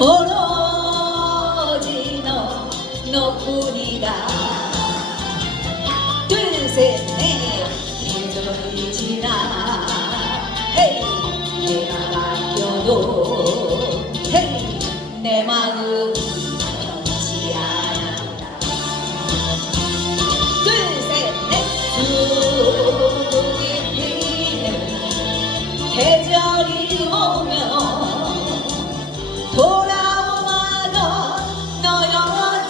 오로지 너 너뿐이다. 둘셋넷. 계절이지나. 헤이 내가 바뀌어도 헤이 내 마음 변치 않았다. 둘셋넷. 속에 있는 계절이 오면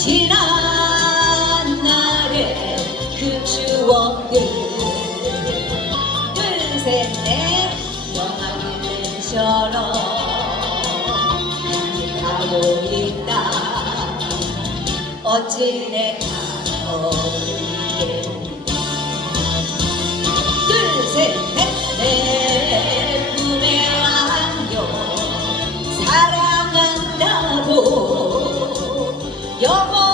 지난 날의 그 추억들 그새내 영화기들처럼 가고 있다. 어찌 내가 Your voice.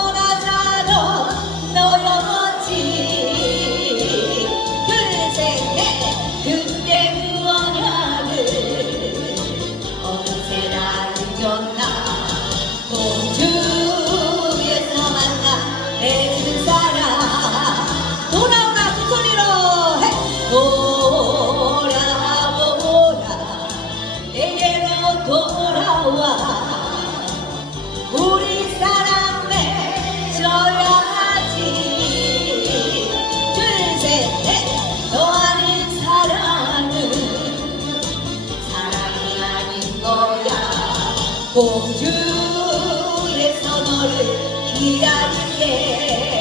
공주에서 너를 기다릴게.